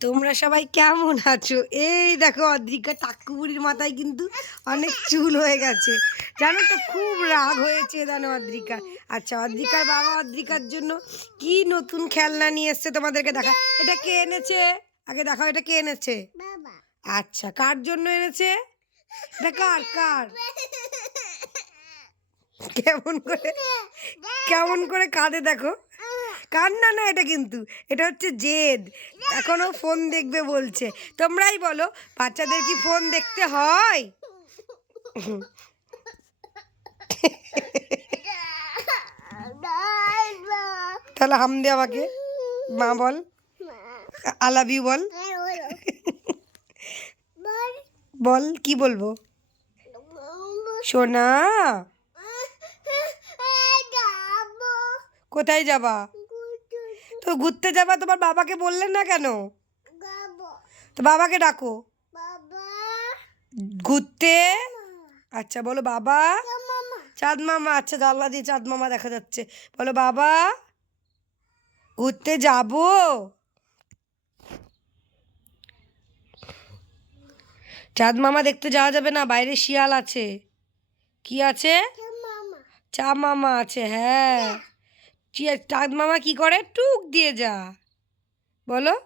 তোমরা সবাই কেমন আছো? এই দেখো অদ্রিকা টাক্কুবুড়ির মাথায় কিন্তু অনেক চুল হয়ে গেছে। জানো তো খুব রাগ হয়েছে জানো অদ্রিকা আচ্ছা অদ্রিকার বাবা অদ্রিকার জন্য কি নতুন খেলনা নিয়ে এসছে তোমাদেরকে দেখা? এটা কে এনেছে? আগে দেখাও এটা কে এনেছে? বাবা। আচ্ছা কার জন্য এনেছে? এটা কার কার? কেমন করে কেমন করে কাঁদে দেখো। কান্না না এটা কিন্তু, এটা হচ্ছে জেদ। এখনও ফোন দেখবে বলছে। তোমরাই বলো, বাচ্চাদের কি ফোন দেখতে হয়? তাহলে হাম দে আমাকে। মা বল। আলাবি বল। বল, কি বলব? সোনা। কোথায় যাবা? তো ঘুরতে যাবা? তোমার বাবাকে বললেন না কেন? তো বাবাকে ডাকো। ঘুরতে? আচ্ছা বলো বাবা। চাঁদ মামা। আচ্ছা জানলা দিয়ে চাঁদ মামা দেখা যাচ্ছে। বলো বাবা ঘুরতে যাব? চাঁদ মামা দেখতে যাওয়া যাবে না? বাইরে শিয়াল আছে। কি আছে? চা মামা। আছে হ্যাঁ। চি- চাঁদ মামা কি করে? টুক দিয়ে যা। বলো।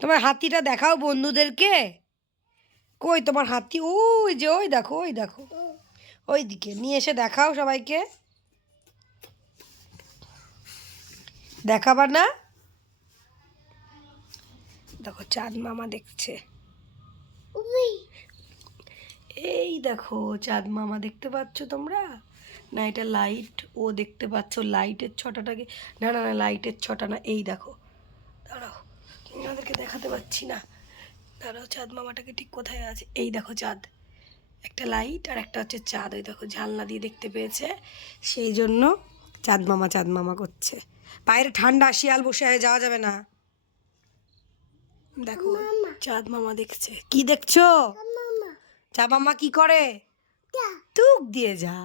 তোমার হাতিটা দেখাও বন্ধুদেরকে। কই তোমার হাতি? ওই যে ওই দেখো ওই দেখো। ওই দিকে নিয়ে এসে দেখাও সবাইকে। দেখাবার না? দেখো চাঁদ মামা দেখছে। এই দেখো চাঁদ মামা দেখতে পাচ্ছ তোমরা? না এটা লাইট ও দেখতে পাচ্ছ লাইটের ছটাটাকে। না না না লাইটের ছটা না এই দেখো। দাঁড়াও আপনাদেরকে দেখাতে পাচ্ছি না। দাঁড়াও চাঁদ মামাটাকে ঠিক কোথায় আছে? এই দেখো চাঁদ। একটা লাইট আর একটা হচ্ছে চাঁদ। ওই দেখো জানলা দিয়ে দেখতে পেয়েছে। সেই জন্য চাঁদ মামা চাঁদ মামা করছে। বাইরে ঠান্ডা শিয়াল বসে আছে, যাওয়া যাবে না। দেখো চাঁদ মামা দেখছে। কি দেখছ? চাঁদ মামা কি করে? তুক দিয়ে যা।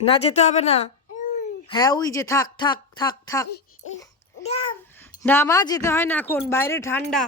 না যেতে হবে না। হ্যাঁ ওই যে থাক থাক থাক থাক। না মা যেতে হয় না এখন বাইরে ঠান্ডা।